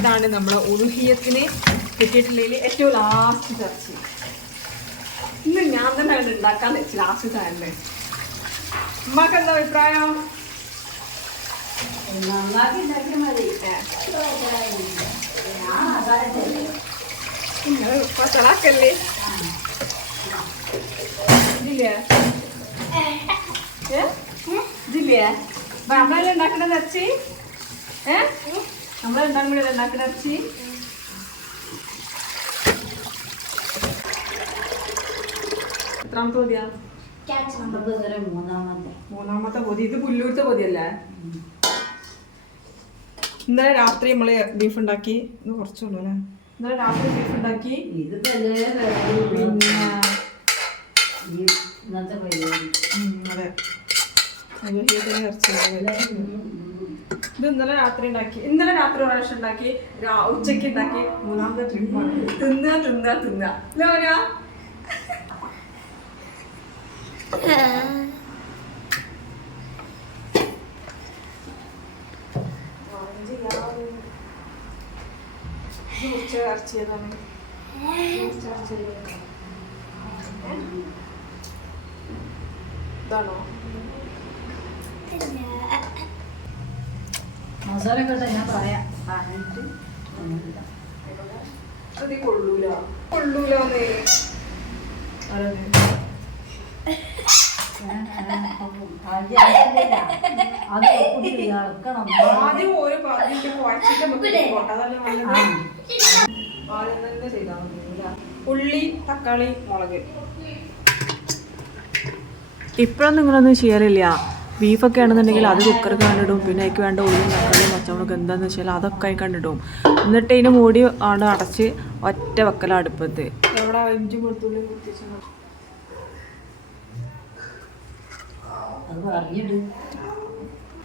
ഇതാണ് നമ്മളെ ഉലുഹിയത്തിന് കിട്ടിയിട്ടുള്ളതിൽ ഏറ്റവും ലാസ്റ്റ് ഇറച്ചി. ഇന്ന് ഞാൻ തന്നെ അത് ഉണ്ടാക്കാൻ വെച്ച് ലാസ്റ്റ് തന്നെ. ഉമ്മാക്ക് എന്താ അഭിപ്രായം? പച്ചളാക്കല്ലേ ഇതില്ലേ ഇതില്ലേ നമ്മളെല്ലാം ഉണ്ടാക്കണ ഇറച്ചി നമ്മളെന്താണെങ്കിലും ഉണ്ടാക്കുന്ന ഇറച്ചി. എത്രാമത്തെ പൊതിയാ? മൂന്നാമത്തെ പൊതി. ഇത് പുല്ലൂരത്തെ പൊതിയല്ലേ? ഇന്നലെ രാത്രി നമ്മള് ബീഫ് ഉണ്ടാക്കി. ഇത് കുറച്ചുള്ളൂ അല്ലേ? ഇന്നലെ രാത്രി ബീഫ് ഉണ്ടാക്കി. അതെ, ഇത് ഇന്നലെ രാത്രി ഉണ്ടാക്കി. ഇന്നലെ രാത്രി പ്രാവശ്യം ഉണ്ടാക്കി, ഉച്ചക്ക് ഉണ്ടാക്കി. മൂന്നാമത്തെ ട്രിപ്പാണ്. തിന്നുക തിന്നുക തിന്നുക ലോനാ. ഇറച്ചിയതാണ്. ഇതാണോ മസാല കേട്ടോ? ഞാൻ പറയാം. അത് കൊള്ളൂലോന്നേ. ആദ്യം ഓരോ ഉള്ളി, തക്കാളി, മുളക്. ഇപ്പോഴൊന്നും ഇങ്ങനൊന്നും ചെയ്യലില്ല. ബീഫൊക്കെ ആണെന്നുണ്ടെങ്കിൽ അത് കുക്കർ കണ്ടിടും. പിന്നെ അതിക്ക് വേണ്ട ഉള്ളിയും തക്കാളിയും പച്ചമുളക് എന്താണെന്ന് വെച്ചാൽ അതൊക്കെ അതിൽ കണ്ടിടും. എന്നിട്ട് ഇതിന് മൂടി ആണ് അടച്ച് ഒറ്റ വെക്കല അടുപ്പത്ത്. എവിടെ ഇഞ്ചി വെളുത്തുള്ളി കുത്തിച്ച്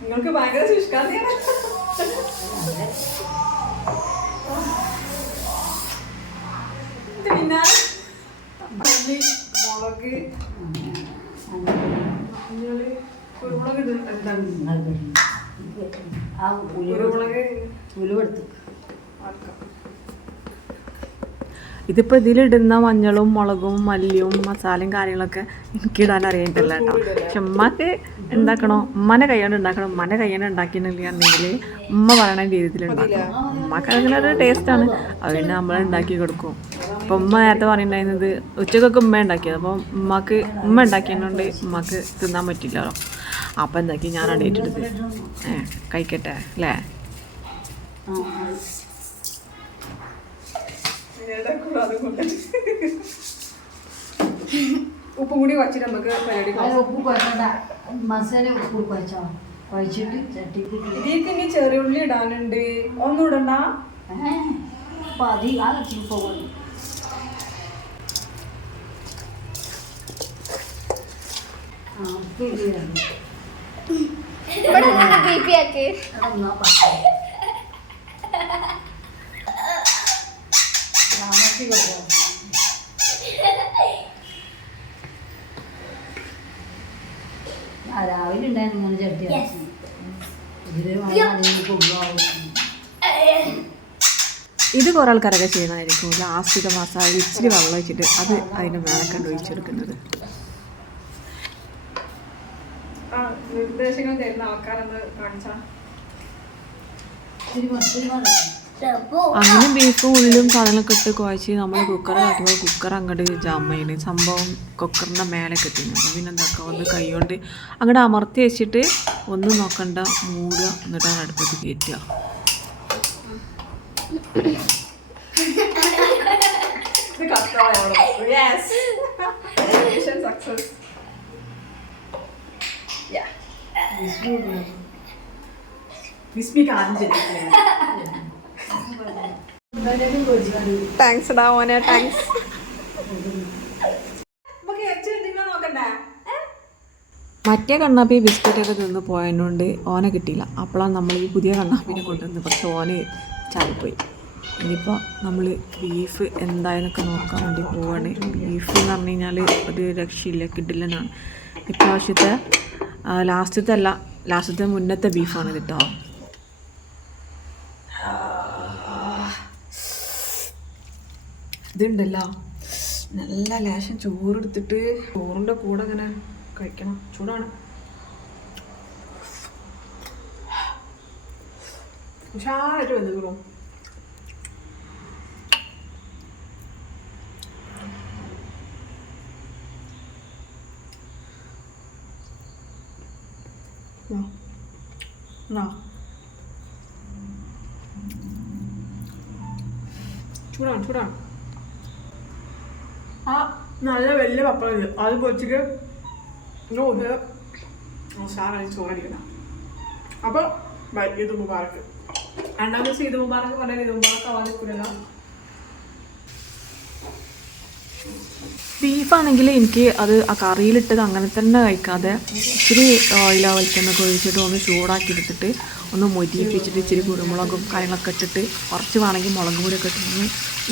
നിങ്ങൾക്ക് ഭയങ്കര ശുഷ്കാന്തിയാണ്. പിന്നെ ഉള്ളി, മുളക്, കുരുമുളക് ഉലുവെടുത്തു. ഇതിപ്പോൾ ഇതിലിടുന്ന മഞ്ഞളും മുളകും മല്ലിയും മസാലയും കാര്യങ്ങളൊക്കെ എനിക്ക് ഇടാൻ അറിയിട്ടില്ല കേട്ടോ. പക്ഷെ ഉമ്മക്ക് ഉണ്ടാക്കണോ, ഉമ്മനെ കൈകൊണ്ട് ഉണ്ടാക്കണം. ഉമ്മനെ കൈകൊണ്ട് ഉണ്ടാക്കിയെന്നുണ്ടെങ്കിൽ ഉമ്മ പറയണ രീതിയിൽ ഉണ്ടാക്കണം. ഉമ്മക്ക് അങ്ങനെ ഒരു ടേസ്റ്റാണ്. അത് പിന്നെ നമ്മൾ ഉണ്ടാക്കി കൊടുക്കും. അപ്പം ഉമ്മ നേരത്തെ പറയുന്നുണ്ടായിരുന്നത് ഉച്ചക്കൊക്കെ ഉമ്മ ഉണ്ടാക്കിയത്. അപ്പം ഉമ്മ ഉണ്ടാക്കിയതുകൊണ്ട് ഉമ്മക്ക് തിന്നാൻ പറ്റില്ലല്ലോ. അപ്പം എന്താക്കി ഞാൻ അടയിട്ടെടുത്ത് കഴിക്കട്ടെ അല്ലേ. ഉപ്പും കൂടി വച്ചിട്ട് നമുക്ക് ഇതിലേക്ക് ഇനി ചെറിയ ഉള്ളി ഇടാനുണ്ട്. ഒന്നും ഇടണ്ട. രാവിലെ ഉണ്ടായിരുന്നു ഇങ്ങനെ ചട്ടി. ഇത് കുറേ ആൾക്കാരൊക്കെ ചെയ്യുന്നതായിരിക്കും. ലാസ്റ്റ് മസാല ഇച്ചിരി വെള്ളം വെച്ചിട്ട് അത് അതിൻ്റെ മേലെ കണ്ട് ഒഴിച്ചെടുക്കുന്നത്. നിർദ്ദേശങ്ങൾ തരുന്ന ആൾക്കാരെന്ന് കാണിച്ചാൽ അങ്ങനെ ബീഫും ഉള്ളിലും സാധനങ്ങളൊക്കെ ഇട്ട് കുഴച്ച് നമ്മൾ കുക്കറിലാക്കുമ്പോൾ കുക്കർ അങ്ങോട്ട് ജമ്മയിന് സംഭവം കുക്കറിൻ്റെ മേലെ കെട്ടിന്. അപ്പോൾ പിന്നെ എന്താക്കുക, ഒന്ന് കൈ കൊണ്ട് അങ്ങോട്ട് അമർത്തി വെച്ചിട്ട് ഒന്നും നോക്കണ്ട, മൂടുക, എന്നിട്ടാണ് അടുപ്പത്ത് കയറ്റുക. താങ്ക്സ് ഡാ മോനെ, താങ്ക്സ്. മറ്റേ കണ്ണാപ്പി ബിസ്ക്കറ്റൊക്കെ തിന്ന് പോയതുകൊണ്ട് ഓനെ കിട്ടിയില്ല. അപ്പോഴാണ് നമ്മൾ ഈ പുതിയ കണ്ണാപ്പിനെ കൊണ്ടുവന്ന്. പക്ഷെ ഓന് ചാടിപ്പോയി. ഇനിയിപ്പോൾ നമ്മൾ ബീഫ് എന്തായെന്നൊക്കെ നോക്കാൻ വേണ്ടി പോവാണ്. ബീഫ് എന്ന് പറഞ്ഞു കഴിഞ്ഞാൽ ഒരു രക്ഷയില്ല, കിഡിലനാണ്. ഇപ്രാവശ്യത്തെ ലാസ്റ്റത്തെ മുന്നത്തെ ബീഫാണ് കേട്ടോ. ഇതുണ്ടല്ലോ നല്ല ലേശം ചോറെടുത്തിട്ട് ചോറിൻ്റെ കൂടെ ഇങ്ങനെ കഴിക്കണം. ചൂടാണ്. ഉഷാറായിട്ട് വന്നിക്കണോ. ചൂടാണ് ചൂടാണ്. ആ നല്ല വലിയ പപ്പടം അത് പൊച്ചിട്ട് ഉഷാറായി ചോറടിക്കണം. അപ്പോൾ ഈദ് മുബാറക്ക്. രണ്ടാം ദിവസം ഈദ് മുബാറക്ക് പറഞ്ഞാൽ ഈദ് മുബാറക്ക് ആവാതിരിക്കില്ലല്ലോ. ബീഫാണെങ്കിൽ എനിക്ക് അത് ആ കറിയിലിട്ടത് അങ്ങനെ തന്നെ കഴിക്കാതെ ഇച്ചിരി ഓയിലോ വെളിച്ചെണ്ണൊക്കെ ഒഴിച്ചിട്ട് ഒന്ന് ചൂടാക്കി എടുത്തിട്ട് ഒന്ന് മൊരിയിപ്പിച്ചിട്ട് ഇച്ചിരി കുരുമുളകും കാര്യങ്ങളൊക്കെ ഇട്ടിട്ട് കുറച്ച് വേണമെങ്കിൽ മുളക് പൊടിയൊക്കെ ഇട്ടിട്ട്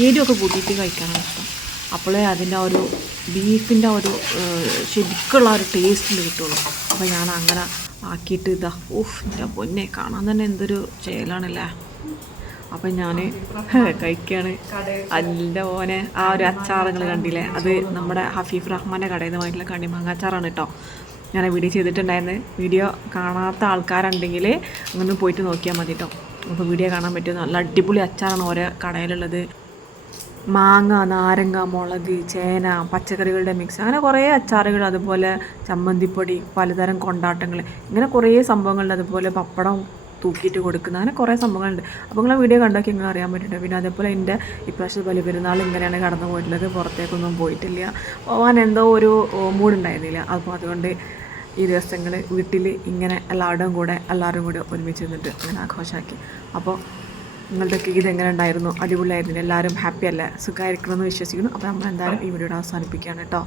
എരിവൊക്കെ കൂട്ടിയിട്ട് കഴിക്കാനാണ് ഇഷ്ടം. അപ്പോഴേ അതിൻ്റെ ആ ഒരു ബീഫിൻ്റെ ആ ഒരു ശരിക്കുള്ള ഒരു ടേസ്റ്റിൽ കിട്ടുള്ളൂ. അപ്പോൾ ഞാൻ അങ്ങനെ ആക്കിയിട്ട് ഇതാ എൻ്റെ പൊന്നെ കാണാൻ തന്നെ എന്തൊരു ചേലാണല്ലേ. അപ്പം ഞാൻ കഴിക്കുകയാണ്. അതിൻ്റെ ഓനെ ആ ഒരു അച്ചാറുകൾ കണ്ടില്ലേ, അത് നമ്മുടെ ഹഫീഫ് റഹ്മാൻ്റെ കടയിൽ നിന്ന് വാങ്ങിയിട്ടുള്ള കണ്ണിമാങ്ങ അച്ചാറാണ് കേട്ടോ. ഞാൻ വീഡിയോ ചെയ്തിട്ടുണ്ടായിരുന്നു. വീഡിയോ കാണാത്ത ആൾക്കാരുണ്ടെങ്കിൽ അങ്ങനെ പോയിട്ട് നോക്കിയാൽ മതി കേട്ടോ. അപ്പോൾ വീഡിയോ കാണാൻ പറ്റും. നല്ല അടിപൊളി അച്ചാറാണ് ഓരോ കടയിലുള്ളത്. മാങ്ങ, നാരങ്ങ, മുളക്, ചേന, പച്ചക്കറികളുടെ മിക്സ്, അങ്ങനെ കുറേ അച്ചാറുകൾ, അതുപോലെ ചമ്മന്തിപ്പൊടി, പലതരം കൊണ്ടാട്ടങ്ങൾ, ഇങ്ങനെ കുറേ സംഭവങ്ങളുണ്ട്. അതുപോലെ പപ്പടം തൂക്കിയിട്ട് കൊടുക്കുന്ന, അങ്ങനെ കുറേ സംഭവങ്ങളുണ്ട്. അപ്പോൾ നിങ്ങളെ വീഡിയോ കണ്ടൊക്കെ ഇങ്ങനെ അറിയാൻ പറ്റുന്നുണ്ട്. പിന്നെ അതേപോലെ എൻ്റെ ഇപ്രാവശ്യം ബലിപെരുന്നാൾ ഇങ്ങനെയാണ് കടന്നു പോയിട്ടുള്ളത്. പുറത്തേക്കൊന്നും പോയിട്ടില്ല. പോകാൻ എന്തോ ഒരു മൂഡുണ്ടായിരുന്നില്ല. അപ്പോൾ അതുകൊണ്ട് ഈ ദിവസങ്ങൾ വീട്ടിൽ ഇങ്ങനെ എല്ലാവരും കൂടെ ഒരുമിച്ച് നിന്നിട്ട് അങ്ങനെ ആഘോഷമാക്കി. അപ്പോൾ നിങ്ങളുടെയൊക്കെ ഇതെങ്ങനെ ഉണ്ടായിരുന്നു? അടിപൊളിയായിരുന്നു. എല്ലാവരും ഹാപ്പി അല്ലേ? സുഖമായിരിക്കണമെന്ന് വിശ്വസിക്കുന്നു. അപ്പോൾ നമ്മൾ എന്തായാലും ഈ വീഡിയോയുടെ അവസാനിപ്പിക്കുകയാണ് കേട്ടോ.